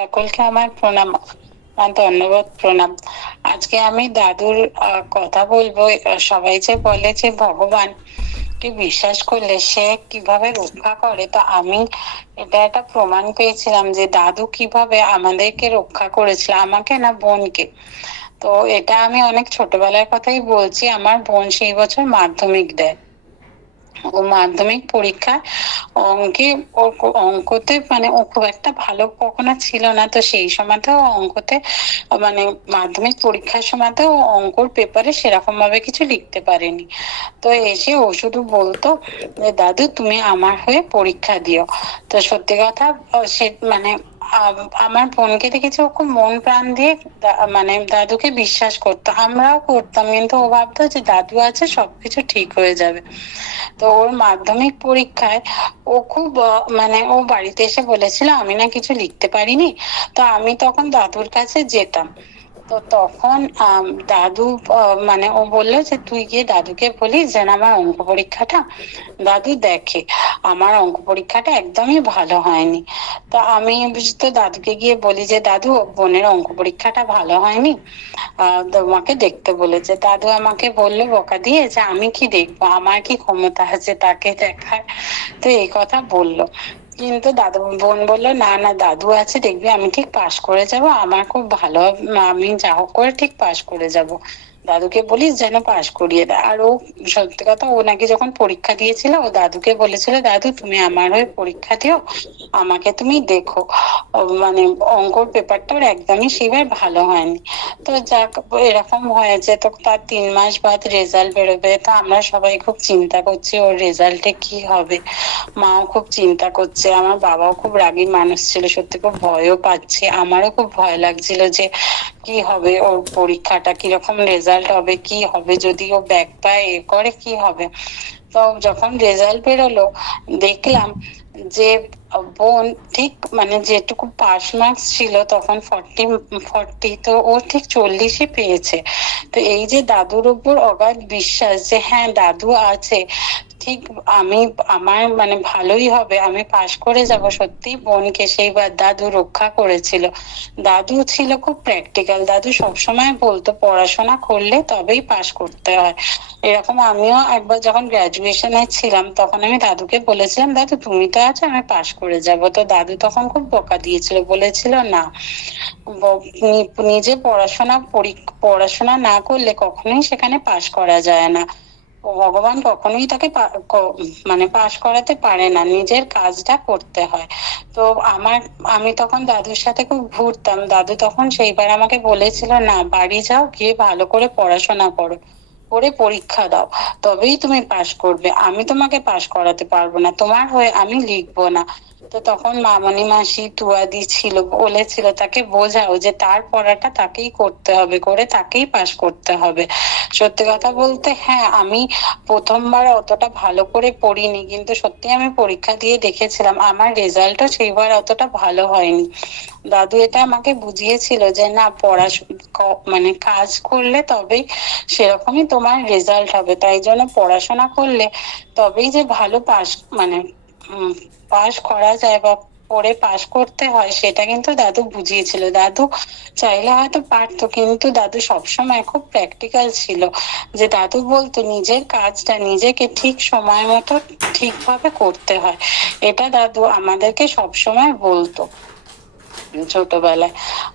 সকলকে আমার প্রণাম, ধন্যবাদ, প্রণাম। আজকে আমি দাদুর কথা বলবো। সবাই যে বলে যে ভগবান কে বিশ্বাস করলে সে কিভাবে রক্ষা করে, তো আমি এটা একটা প্রমাণ পেয়েছিলাম যে দাদু কিভাবে আমাদেরকে রক্ষা করেছিল, আমাকে না বোনকে। তো এটা আমি অনেক ছোটবেলার কথাই বলছি। আমার বোন সেই বছর মাধ্যমিক দেয়। ও মাধ্যমিক পরীক্ষায় অঙ্কে, অঙ্কতে মানে ও খুব একটা ভালো কখনো ছিল না। তো সেই সময়তেও অঙ্কতে মানে মাধ্যমিক পরীক্ষার সময়তেও অঙ্কর পেপারে সেরকম ভাবে কিছু লিখতে পারেনি। তো এসে ও শুধু বলতো যে দাদু তুমি আমার হয়ে পরীক্ষা দিও। তো সত্যি কথা, সে মানে আমার বোনকে দেখেছি ও খুব মন প্রাণ দিয়ে মানে দাদুকে বিশ্বাস করতো, আমরাও করতাম, কিন্তু ও ভাবতো যে দাদু আছে সবকিছু ঠিক হয়ে যাবে। তো ওর মাধ্যমিক পরীক্ষায় ও খুব মানে ও বাড়িতে এসে বলেছিল আমি না কিছু লিখতে পারিনি। তো আমি তখন দাদুর কাছে যেতাম। তো তখন দাদু মানে ও বললো যে তুই গিয়ে দাদুকে বলিস যেন আমার অঙ্ক পরীক্ষাটা দাদু দেখে। আমার অঙ্ক পরীক্ষাটা একদমই ভালো হয়নি। তো আমি তো দাদুকে গিয়ে বলি যে দাদু বোনের অঙ্ক পরীক্ষাটা ভালো হয়নি, তোমাকে দেখতে বলেছে। দাদু আমাকে বললো বকা দিয়ে যে আমি কি দেখবো, আমার কি ক্ষমতা আছে তাকে দেখার। তো এই কথা বললো। কিন্তু দাদু বোন বললো না না দাদু আছে দেখবি আমি ঠিক পাশ করে যাব, আমার খুব ভালো, আমি যা হোক করে ঠিক পাশ করে যাব। দাদুকে বলিস যেন পাশ করিয়ে দেয়। আর ও সত্যি কথা, ও নাকি যখন পরীক্ষা দিয়েছিল ও দাদুকে বলেছিল দাদু তুমি আমার হয়ে পরীক্ষা দিও, আমাকে তুমি দেখো। মানে অঙ্কর পেপারটা ওর একদমই সেবার ভালো হয়নি। তো যাক, এরকম হয়েছে। তো তার 3 মাস বাদ রেজাল্ট বেরোবে। তো আমরা সবাই খুব চিন্তা করছি ওর রেজাল্টে কি হবে। মাও খুব চিন্তা করছে, আমার বাবাও খুব রাগী মানুষ ছিল, সত্যি খুব ভয়ও পাচ্ছে। আমারও খুব ভয় লাগছিল যে কি হবে, ওর পরীক্ষাটা কিরকম রেজাল্ট হবে, কি হবে যদি ও ব্যাক পায়, এ করে কি হবে। তো যখন রেজাল্ট বেরোলো দেখলাম যে বোন ঠিক মানে যেটুকু পাস মার্কস ছিল তখন 40, তো ও ঠিক 40ই পেয়েছে। তো এই যে দাদুর উপর অগাধ বিশ্বাস যে হ্যাঁ দাদু আছে, ঠিক আমি আমার মানে ভালোই হবে, আমি পাশ করে যাব, সত্যি বোনকে সেইবার দাদু রক্ষা করেছিল। দাদু ছিল খুব প্র্যাকটিক্যাল, দাদু সবসময় বলতো পড়াশোনা করলে তবেই পাশ করতে হয়। এরকম আমিও একবার যখন গ্রাজুয়েশনে ছিলাম তখন আমি দাদুকে বলেছিলাম দাদু তুমি তো আছো আমি পাশ করে যাব। তো দাদু তখন খুব বকা দিয়েছিল, বলেছিল না, নিজে পড়াশোনা না করলে কখনোই সেখানে পাশ করা যায় না। ভগবান কখনোই তাকে মানে পাশ করাতে পারে না, নিজের কাজটা করতে হয়। তো আমি তখন দাদুর সাথে খুব ঘুরতাম। দাদু তখন সেইবার আমাকে বলেছিল না বাড়ি যাও, গিয়ে ভালো করে পড়াশোনা করো, করে পরীক্ষা দাও, তবেই তুমি পাশ করবে, আমি তোমাকে পাশ করাতে পারবো না, তোমার হয়ে আমি লিখবো না। তো তখন মামনি মাসি তুয়াদি ছিল, বলেছিল তাকে বোঝাও যে তার পড়াটা তাকেই করতে হবে, করে তাকেই পাশ করতে হবে। সত্যি কথা বলতে হ্যাঁ, আমি প্রথমবার অতটা ভালো করে পড়িনি, কিন্তু সত্যি আমি পরীক্ষা দিয়ে দেখেছিলাম আমার রেজাল্টও সেইবার অতটা ভালো হয়নি। দাদু এটা আমাকে বুঝিয়েছিল যে না মানে কাজ করলে তবেই সেরকমই তোমার রেজাল্ট হবে, তাই জন্য পড়াশোনা করলে তবেই যে ভালো পাস মানে পাস করা যায় বা পড়ে পাস করতে হয় সেটা কিন্তু দাদু বুঝিয়েছিল। দাদু চাইলে হয়তো পারতো, কিন্তু দাদু সবসময় খুব প্র্যাকটিক্যাল ছিল। যে দাদু বলতো নিজের কাজটা নিজেকে ঠিক সময় মতো ঠিকভাবে করতে হয়, এটা দাদু আমাদেরকে সবসময় বলতো ছোটবেলায়।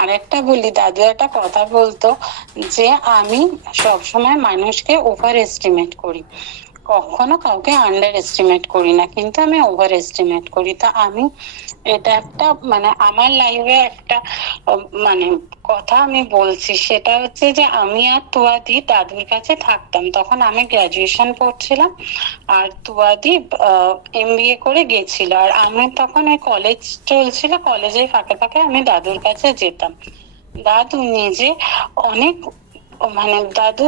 আর একটা বলি, দাদু একটা কথা বলতো যে আমি সবসময় মানুষকে ওভার এস্টিমেট করি, কখনো কাউকে আন্ডার এস্টিমেট করি না, কিন্তু আমি ওভার এস্টিমেট করি। তা আমি এটা একটা মানে আমার লাইফে একটা মানে কথা আমি বলছি, সেটা হচ্ছে যে আমি আর তুয়াদি দাদুর কাছে থাকতাম, তখন আমি গ্রাজুয়েশন পড়ছিলাম আর তুয়াদি এমবিএ করে গেছিল, আর আমি তখন ওই কলেজ চলছিল, কলেজের ফাঁকে ফাঁকে আমি দাদুর কাছে যেতাম। দাদু নিজে অনেক মানে দাদু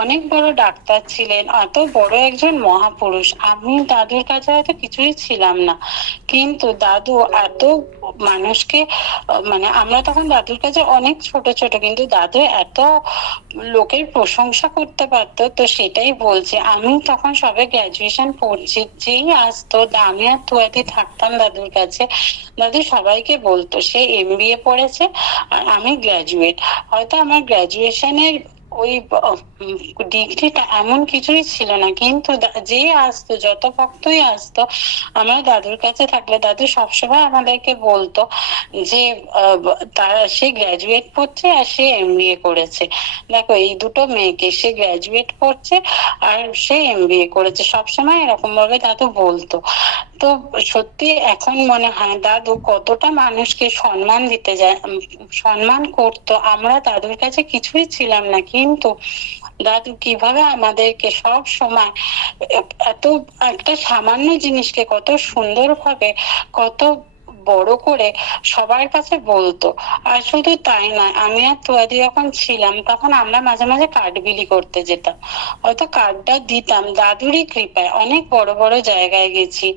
অনেক বড় ডাক্তার ছিলেন, এত বড় একজন মহাপুরুষ, আমি দাদুর কাছে হয়তো কিছুই ছিলাম না, কিন্তু দাদু এত মানুষকে মানে আমরা তখন দাদুর কাছে অনেক ছোট ছোট, কিন্তু দাদু এত লোকের প্রশংসা করতে পারতো। তো সেটাই বলছি, আমি তখন সবে গ্রাজুয়েশন পড়ছি, যেই আসতো আমি আর তুয়াতে থাকতাম দাদুর কাছে, দাদু সবাইকে বলতো সে এমবিএ পড়েছে আর আমি গ্রাজুয়েট। হয়তো আমার গ্রাজুয়েশনের ওই ডিগ্রিটা এমন কিছুই ছিল না, কিন্তু যে আসতো, যত ভক্তই আসতো, আমরা দাদুর কাছে থাকলে দাদু সবসময় আমাদেরকে বলতো যে তারা সে গ্রাজুয়েট পড়ছে আর সে এমবিএ করেছে। দেখো এই দুটো মেয়েকে, সে গ্রাজুয়েট পড়ছে আর সে এমবিএ করেছে, সবসময় এরকম ভাবে দাদু বলতো। তো সত্যি এখন মনে হয় দাদু কতটা মানুষকে সম্মান দিতে যায়, সম্মান করতো। আমরা দাদুর কাছে কিছুই ছিলাম না, কিন্তু দাদু কিভাবে আমাদেরকে সব সময় এত একটা সামান্য জিনিসকে কত সুন্দরভাবে, কত বড় করে সবার কাছে বলতো। আর শুধু তাই নয়, আমি আর তুয়াদি যখন ছিলাম তখন আমরা মাঝে মাঝে কাঠ বিলি করতে যেতাম, হয়তো কাঠটা দিতাম। দাদুরই কৃপায় অনেক বড় বড় জায়গায় গেছি,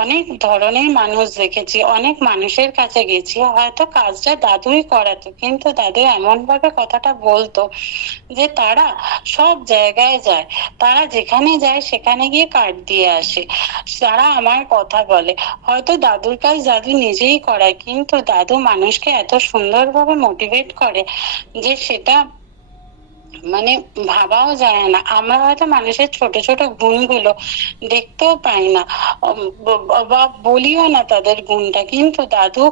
অনেক ধরনের মানুষ দেখেছি, অনেক মানুষের কাছে গেছি, হয়তো কাজটা দাদুই করাতো, কিন্তু দাদু এমন ভাবে কথাটা বলতো যে তারা সব জায়গায় যায়, তারা যেখানে যায় সেখানে গিয়ে কাঠ দিয়ে আসে, তারা আমার কথা বলে। হয়তো দাদুর কাজ দাদু নিজেই করায়, কিন্তু দাদু মানুষকে এত সুন্দরভাবে মোটিভেট করে যে সেটা মানে ভাবাও যায় না। আমরা হয়তো মানুষের ছোট ছোট গুণগুলো দেখতেও পাই না, বা বলিও না তাদের গুণটা, কিন্তু দাদু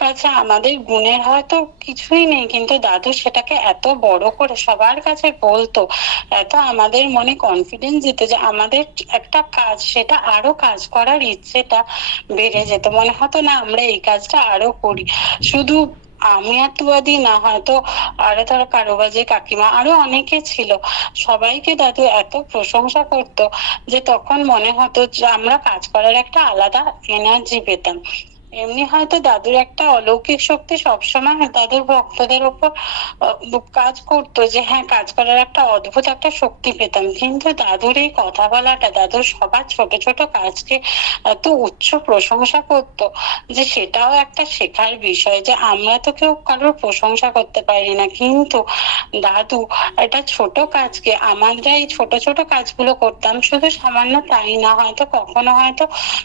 কাছে আমাদের গুণের হয়তো কিছুই নেই, কিন্তু দাদু সেটাকে এত বড় করে সবার কাছে বলতো, এত আমাদের মনে কনফিডেন্স দিত যে আমাদের একটা কাজ, সেটা আরো কাজ করার ইচ্ছেটা বেড়ে যেত। মনে হতো না আমরা এই কাজটা আরো করি। শুধু আমি আর তুয়াদি না, হয়তো আরো ধরো কারো বাজে কাকিমা, আরো অনেকে ছিল, সবাইকে দাদু এত প্রশংসা করতো যে তখন মনে হতো যে আমরা কাজ করার একটা আলাদা এনার্জি পেতাম। এমনি হয়তো দাদুর একটা অলৌকিক শক্তি সবসময় দাদুর ভক্তদের উপর কাজ করতো, যে হ্যাঁ কাজ করার একটা অদ্ভুত একটা শক্তি পেতাম, কিন্তু দাদুর এই কথা বলাটা, দাদুর সবার ছোট ছোট কাজকে এত উচ্চ প্রশংসা করতো যে সেটাও একটা শেখার বিষয়, যে আমরা তো কেউ কারোর প্রশংসা করতে পারি না, কিন্তু দাদু একটা ছোট কাজকে, আমরা এই ছোট ছোট কাজগুলো করতাম, শুধু সামান্য তাই না, হয়তো কখনো হয়তো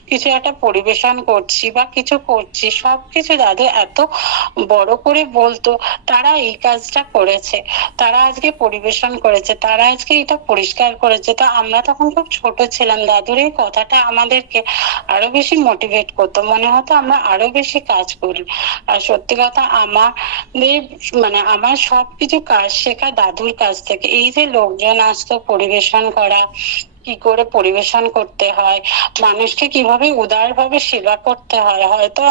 কিছু একটা পরিবেশন করছি বা কিছু করছি, সবকিছু দাদু এত বড় করে বলতো তারা এই কাজটা করেছে, তারা আজকে পরিবেশন করেছে, তারা আজকে এটা পরিষ্কার করেছে। তো আমরা তখন খুব ছোট ছিলাম, দাদুর এই কথাটা আমাদেরকে আরো বেশি মোটিভেট করতো, মনে হতো আমরা আরো বেশি কাজ করি। আর সত্যি কথা, আমাদের মানে আমার সবকিছু কাজ শেখা দাদুর কাছ থেকে। এই যে লোকজন আসতো পরিবেশন করা, কি করে পরিবেশন করতে হয়, মানুষকে কিভাবে উদারভাবে সেবা করতে হয়, হয়তো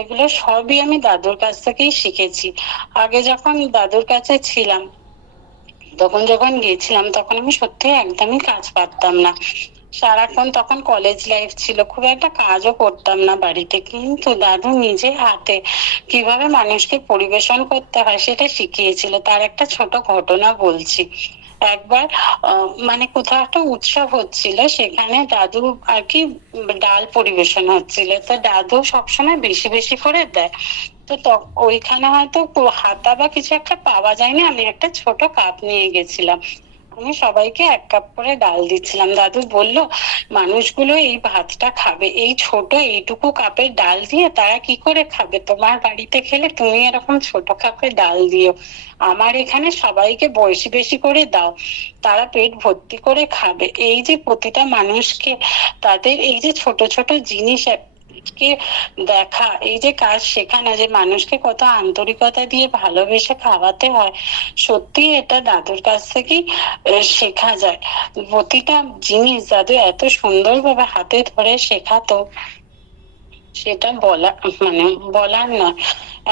এগুলো সবই আমি দাদুর কাছ থেকেই শিখেছি। আগে যখন দাদুর কাছে ছিলাম, তখন যখন গেছিলাম, তখন আমি সত্যি একদমই কাজ পারতাম না, সারাক্ষণ তখন কলেজ লাইফ ছিল, খুব একটা কাজও করতাম না বাড়িতে, কিন্তু দাদু নিজে হাতে কিভাবে মানুষকে পরিবেশন করতে হয় সেটা শিখিয়েছিল। তার একটা ছোট ঘটনা বলছি। একবার মানে কোথাও একটা উৎসব হচ্ছিল, সেখানে দাদু আর কি ডাল পরিবেশন হচ্ছিল, তো দাদু সবসময় বেশি বেশি করে দেয়। তো ওইখানে হয়তো হাতা বা কিছু একটা পাওয়া যায়নি, আমি একটা ছোট কাপ নিয়ে গেছিলাম, আমি সবাইকে এক কাপ করে ডাল দিচ্ছিলাম। দাদু বলল মানুষগুলো এই ভাতটা খাবে, এই ছোট এইটুকু কাপের ডাল দিয়ে তারা কি করে খাবে? তোমার বাড়িতে খেলে তুমি এরকম ছোট কাপে ডাল দিও, আমার এখানে সবাইকে বেশি বেশি করে দাও, তারা পেট ভর্তি করে খাবে। এই যে প্রতিটা মানুষকে তাদের এই যে ছোট ছোট জিনিস কে দেখা, এই যে কাজ শেখানো, যে মানুষকে কত আন্তরিকতা দিয়ে ভালোবেসে খাওয়াতে হয়, সত্যি এটা দাদুর কাছ থেকেই শেখা যায়। প্রতিটা জিনিস দাদু এত সুন্দরভাবে হাতে ধরে শেখাতো, সেটা বলা মানে বলার নয়।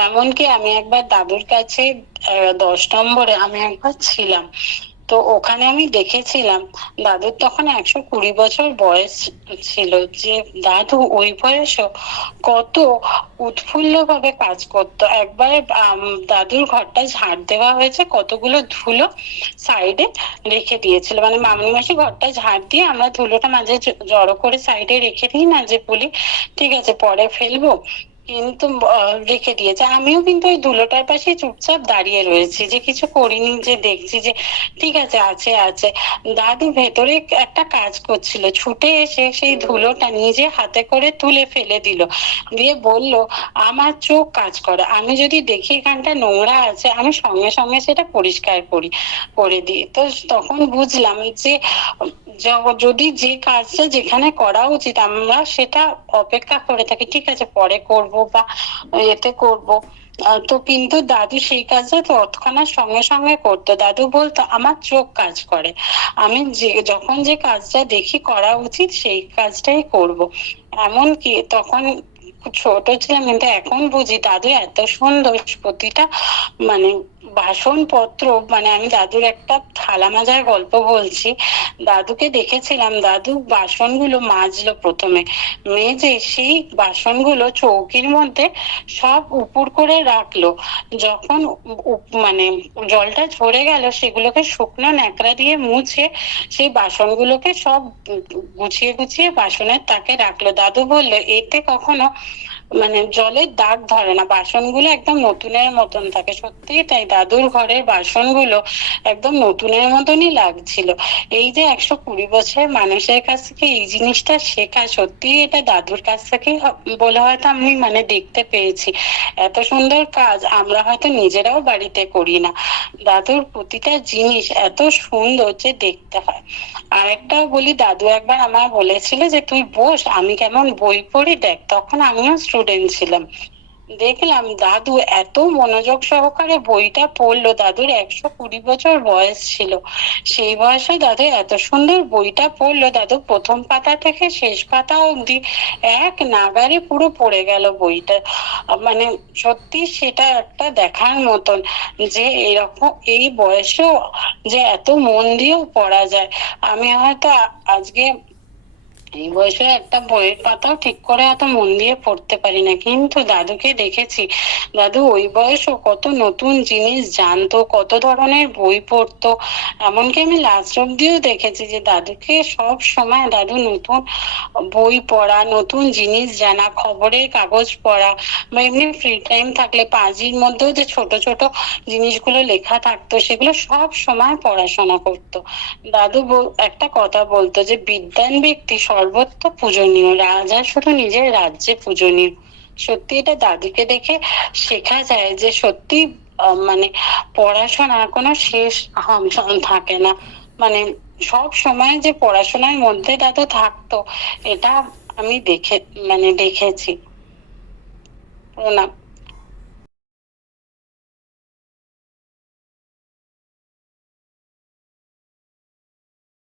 এমনকি আমি একবার দাদুর কাছে 10 নম্বরে আমি একবার ছিলাম, তো ওখানে আমি দেখেছিলাম দাদুর তখন 120 বছর বয়স ছিল, যে দাদু ওই বয়সেও কত উৎফুল্ল ভাবে কাজ করতো। একবার দাদুর ঘরটা ঝাড় দেওয়া হয়েছে, কতগুলো ধুলো সাইডে রেখে দিয়েছিল, মানে মামনি মাসি ঘরটা ঝাড় দিয়ে আমরা ধুলোটা মাঝে জড়ো করে সাইডে রেখে দিই না, যে বলি ঠিক আছে পরে ফেলবো, কিন্তু রেখে দিয়েছে। আমিও কিন্তু ওই ধুলোটার পাশে চুপচাপ দাঁড়িয়ে রয়েছি, যে কিছু করিনি, যে দেখছি যে ঠিক আছে, আছে আছে। দাদু ভেতরে একটা কাজ করছিল, ছুটে এসে সেই ধুলোটা নিজে হাতে করে তুলে ফেলে দিল, দিয়ে বলল আমার চোখ কাজ করে, আমি যদি দেখি এখানটা নোংরা আছে আমি সঙ্গে সঙ্গে সেটা পরিষ্কার করে দিই। তো তখন বুঝলাম যে যদি যে কাজটা যেখানে করা উচিত আমরা সেটা অপেক্ষা করে থাকি, ঠিক আছে পরে করব বা এতে করব, তো কিন্তু দাদু সেই কাজটা তৎক্ষণাৎ সঙ্গে সঙ্গে করতো। দাদু বলতো আমার চোখ কাজ করে, আমি যখন যে কাজটা দেখি করা উচিত সেই কাজটাই করব। এমনকি তখন ছোট ছিলাম, কিন্তু এখন বুঝি দাদু এত সুন্দর প্রতিটা মানে বাসনপত্র, মানে আমি দাদুর একটা থালা মাজার গল্প বলছি। দাদুকে দেখেছিলাম দাদু বাসনগুলো মাজলো প্রথমে, মেজে সেই বাসনগুলো চৌকির মধ্যে সব উপুর করে রাখলো। যখন মানে জলটা ঝরে গেল সেগুলোকে শুকনো ন্যাকড়া দিয়ে মুছে সেই বাসনগুলোকে সব গুছিয়ে গুছিয়ে বাসনের তাকে রাখলো। দাদু বললো এতে কখনো মানে জলের দাগ ধরে না, বাসনগুলো একদম নতুনের মতন থাকে। সত্যি তাই, দাদুর ঘরের বাসনগুলো একদম নতুনের মতনই লাগছিল। এই যে 120 বছরের মানুষের কাছ থেকে এই জিনিসটা শেখা, সত্যি এটা দাদুর কাছ থেকেই বলে হয়তো আমি মানে দেখতে পেয়েছি। এত সুন্দর কাজ আমরা হয়তো নিজেরাও বাড়িতে করি না, দাদুর প্রতিটা জিনিস এত সুন্দর যে দেখতে হয়। আরেকটাও বলি, দাদু একবার আমায় বলেছিল যে তুই বস, আমি কেমন বই পড়ি দেখ। তখন আমিও স্টুডেন্ট ছিলাম, দেখলাম দাদু এত মনোযোগ সহকারে বইটা পড়লো। দাদুর 120 বছর বয়স ছিল, সেই বয়সে দাদু এত সুন্দর বইটা পড়লো। দাদু প্রথম পাতা থেকে শেষ পাতা অবধি এক নাগারে পুরো পড়ে গেল বইটা। মানে সত্যি সেটা একটা দেখার মতন, যে এরকম এই বয়সেও যে এত মন দিয়েও পড়া যায়। আমি হয়তো আজকে এই বয়সে একটা বইয়ের পাতাও ঠিক করে এত মন দিয়ে পড়তে পারি না, কিন্তু দাদুকে দেখেছি দাদু ওই বয়সও কত নতুন জিনিস জানতো, কত ধরনের বই পড়তো। এমনকি আমি লাস্ট অব্দিও দেখেছি যে দাদুকে সব সময় দাদু নতুন বই পড়া, নতুন জিনিস জানা, খবরের কাগজ পড়া, বা এমনি ফ্রি টাইম থাকলে পাঁজির মধ্যেও যে ছোট ছোট জিনিসগুলো লেখা থাকতো সেগুলো সব সময় পড়াশোনা করতো। দাদু একটা কথা বলতো যে বিদ্বান ব্যক্তি সর্বত্র পূজনীয়, রাজা শুধু নিজের রাজ্যে পূজনীয়। সত্যি এটা দাদুকে দেখে শেখা যায় যে সত্যি মানে পড়াশোনার কোনো শেষ থাকে না। মানে সব সময় যে পড়াশোনার মধ্যে দাদু থাকতো, এটা আমি দেখেছি। প্রণাম।